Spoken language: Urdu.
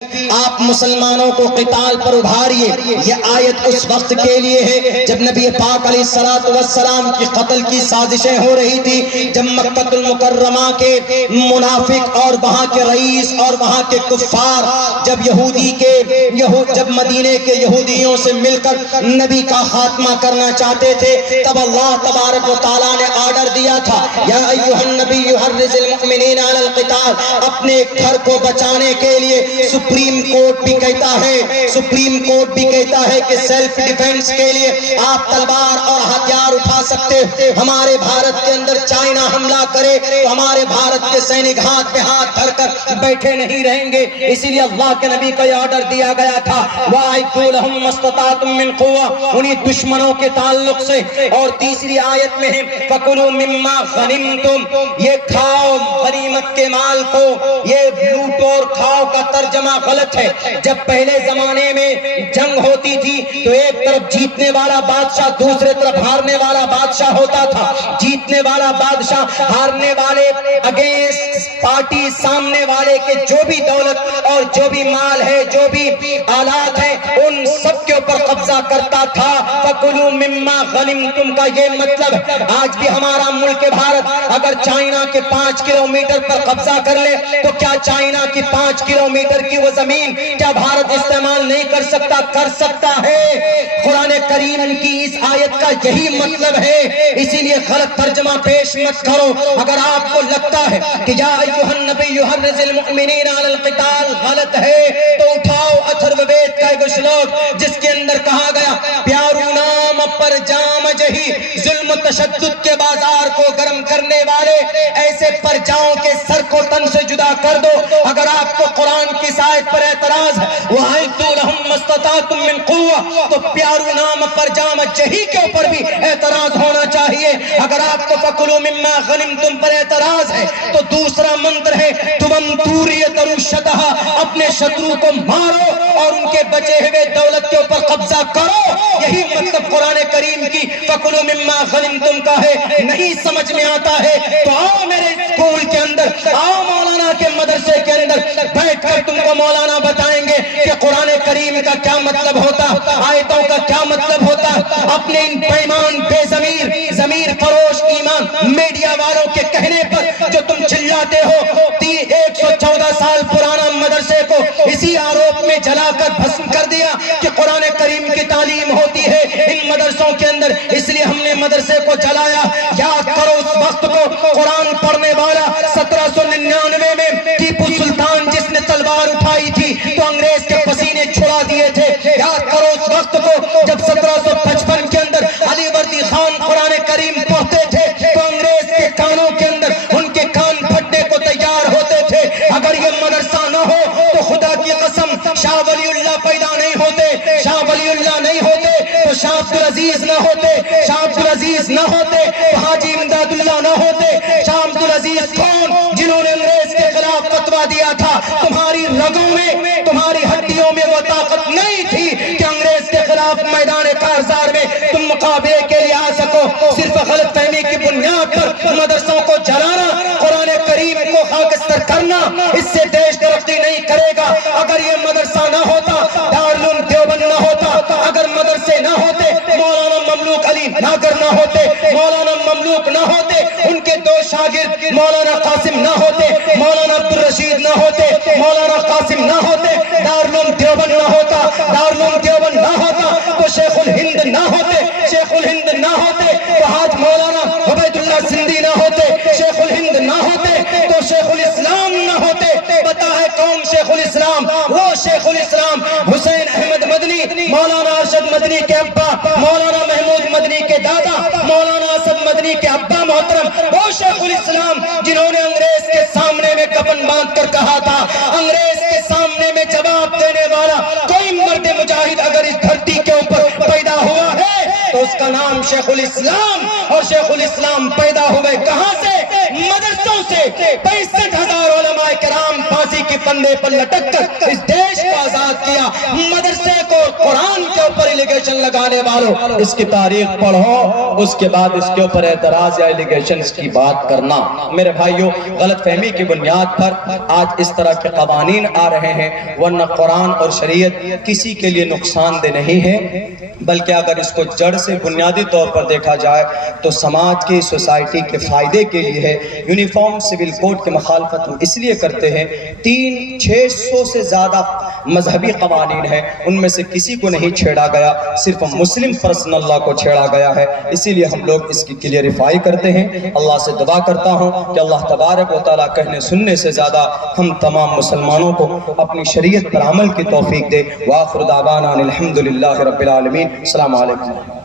آپ مسلمانوں کو قتال پر ابھاریے۔ یہ آیت اس وقت کے لیے ہے جب نبی پاک علیہ السلام کی قتل کی سازشیں ہو رہی تھی، جب مکہ المکرمہ کے منافق اور وہاں کے رئیس اور وہاں کے کفار جب جب مدینے کے یہودیوں سے مل کر نبی کا خاتمہ کرنا چاہتے تھے، تب اللہ تبارک و تعالیٰ نے آرڈر دیا تھا، یا ایھا النبی حرض المؤمنین علی القتال۔ اپنے گھر کو بچانے کے لیے سپریم کورٹ بھی کہتا ہے کہ سیلف ڈیفنس کے لیے آپ تلوار اور ہتھیار اٹھا سکتے۔ ہمارے بھارت کے اندر چائنا حملہ کرے تو ہمارے بھارت کے سینک ہاتھ پہ ہاتھ دھر کر بیٹھے نہیں رہیں گے۔ اسی لیے اللہ کے نبی کو یہ آرڈر دیا گیا تھا، وَأَعِدُّوا لَهُم مَّا اسْتَطَعْتُم مِّن قُوَّةٍ، انہی دشمنوں کے تعلق سے۔ اور تیسری آیت میں ہے فَكُلُوا مِمَّا غَنِمْتُمْ، یہ کھاؤ غنیمت کے مال کو۔ یہ لوٹ اور کھاؤ کا ترجمہ غلط ہے۔ جب پہلے زمانے میں جنگ ہوتی تھی تو ایک طرف جیتنے والا بادشاہ دوسرے طرف ہارنے والا بادشاہ ہوتا تھا۔ جیتنے والا بادشاہ ہارنے والے اگینسٹ پارٹی، سامنے والے کے جو بھی دولت اور جو بھی مال ہے، جو بھی آلات ہیں، ان سب کے اوپر قبضہ کرتا تھا۔ فَكُلُوا مِمَّا غَنِمْتُمْ کا یہ مطلب آج بھی ہمارا ملک بھارت اگر چائنا کے 5 کلومیٹر پر قبضہ کر لے تو کیا چائنا کی 5 کلومیٹر کی وہ زمین کیا بھارت استعمال نہیں کر سکتا؟ کر سکتا ہے۔ قرآن کریم کی اس آیت کا یہی مطلب ہے، اسی لیے غلط ترجمہ پیش مت کرو۔ اگر آپ کو لگتا ہے کہ یا ایھا النبی حرض المؤمنین علی القتال غلط ہے تو اٹھاؤ اتھرو وید کا ایک شلوک جس کے اندر کہا گیا، پیارو نام پر جام جہی، ظلم و تشدد کے بازار کو گرم کرنے والے ایسے پرجاؤں کے سر کو تن سے جدا کر دو۔ اگر آپ کو قرآن کی اس آیت پر اعتراض ہے، وَأَعِدُّوا لَهُم مَّا اسْتَطَعْتُم مِّن قُوَّةٍ، تو پیارو نام پر جام جہی کے اوپر بھی اعتراض ہونا چاہیے۔ اگر آپ کو فَكُلُوا مِمَّا غَنِمْتُمْ پر اعتراض ہے تو دوسرا منتر ہے تُوَمْتُورِيَ تَرُوشَّتَهَا، اپنے شترو کو مارو اور ان کے بچے ہوئے دولت کے اوپر قبضہ کرو۔ یہی مطلب قرآن کریم کی فَكُلُوا مِمَّا غَنِمْتُمْ کا ہے۔ نہیں سمجھ میں آتا ہے تو آؤ میرے اسکول کے اندر، آؤ مولانا کے مدرسے کے اندر بیٹھ کر تم کو مولانا بتائیں گے کہ قرآن کریم کا کیا مطلب ہوتا، آیتوں کا کیا مطلب ہوتا۔ اپنے ان بےایمان، بے ضمیر فروش ایمان میڈیا والوں کے کہنے پر جو تم چلاتے ہو، 114 سال پرانا مدرسے کو اسی آروپ میں جلا کر بھسم کر دیا کہ قرآن کریم کی تعلیم ہوتی ہے ان مدرسوں کے اندر، اس لیے ہم نے مدرسے کو جلایا۔ یاد کرو اس وقت کو، قرآن پڑھنے والا 1799 میں ٹیپو سلطان جس نے تلوار اٹھائی تھی تو انگریز کے پسینے چھڑا دیے تھے۔ یاد کرو اس وقت کو جب 1755 کے اندر علی وردی خان قرآن کریم پڑھتے تھے تو انگریز کے کانوں کے اندر ان کے کان پھٹنے کو تیار ہوتے تھے۔ اگر یہ مدرسہ نہ ہو تو خدا کی قسم شاہ ولی اللہ پیدا نہیں ہوتے، شاہ ولی اللہ نہیں ہوتے تو شاہ عبدالعزیز نہ ہوتے، شاہ عبدالعزیز نہ ہوتے تو حاجی امداد اللہ نہ ہوتے۔ شاہ عبدالعزیز کون؟ جنہوں نے انگریز کے خلاف فتویٰ دیا تھا۔ تمہاری رگوں میں، تمہاری ہڈیوں میں وہ طاقت نہیں تھی کہ انگریز کے خلاف میدان کارزار میں تم مقابلے کے لیے آ سکو۔ صرف غلط فہمی کی بنیاد پر مدرسوں کو جلانا، قرآن کریم کو خاکستر کرنا، اس سے دیش ترقی نہیں کرے گا۔ اگر یہ مدرسہ نہ ہوتا، دارالعلوم دیوبند نہ ہوتا، اگر مدرسے نہ ہوتے، مولانا مملوک علی ناگر نہ ہوتے، مولانا مملوک نہ ہوتے، ان کے 2 شاگرد مولانا قاسم نہ ہوتے، مولانا عبدالرشید نہ ہوتے، مولانا قاسم نہ ہوتے، دارالعلوم دیوبند نہ ہوتا، دارالعلوم دیوبند نہ ہوتا تو شیخ الہند نہ ہوتے، شیخ الہند نہ ہوتے تو آج مولانا عبید اللہ سندھی نہ ہوتے، شیخ الہند نہ ہوتے تو شیخ الاسلام نہ ہوتے۔ پتا ہے کون شیخ الاسلام؟ وہ شیخ الاسلام حسین احمد مدنی، مولانا ارشد مدنی کے ابا، مولانا محمود مدنی کے دادا، مولانا اسد مدنی کے ابا محترم، وہ شیخ الاسلام جنہوں نے انگریز کے سامنے میں کفن باندھ کر کہا تھا، انگریز کے سامنے میں جواب دینے والا کوئی مرد مجاہد اگر اس دھرتی کے اوپر پیدا ہوا ہے تو اس کا نام شیخ الاسلام۔ اور شیخ الاسلام پیدا ہوئے کہاں سے؟ مدرسوں سے۔ 65,000 علماء کرام پھانسی کے پندے پر لٹک کر اس دیش کو آزاد کیا۔ مدرسے کو قرآن کے اوپر ایلیگیشن لگانے والوں اس کی تاریخ پڑھو، اس کے بعد اس کے اوپر اعتراض یا ایلیگیشنز کی بات کرنا۔ میرے بھائیوں، غلط فہمی کی بنیاد پر آج اس طرح کے قوانین آ رہے ہیں، ورنہ قرآن اور شریعت کسی کے لیے نقصان دہ نہیں ہے، بلکہ اگر اس کو جڑ سے بنیادی طور پر دیکھا جائے تو سماج کی، سوسائٹی کے فائدے کے لیے ہے۔ یونیفارم سول کوڈ کی مخالفت ہم اس لیے کرتے ہیں، 600 سے زیادہ مذہبی قوانین ہیں، ان میں سے کسی کو نہیں چھیڑا گیا، صرف مسلم پرسنل لا کو چھیڑا گیا ہے، اسی لیے ہم لوگ اس کی کلیئریفائی کرتے ہیں۔ اللہ سے دعا کرتا ہوں کہ اللہ تبارک و تعالیٰ کہنے سننے سے زیادہ ہم تمام مسلمانوں کو اپنی شریعت پر عمل کی توفیق دے۔ وآخر دعوانا الحمدللہ رب العالمین۔ السلام علیکم۔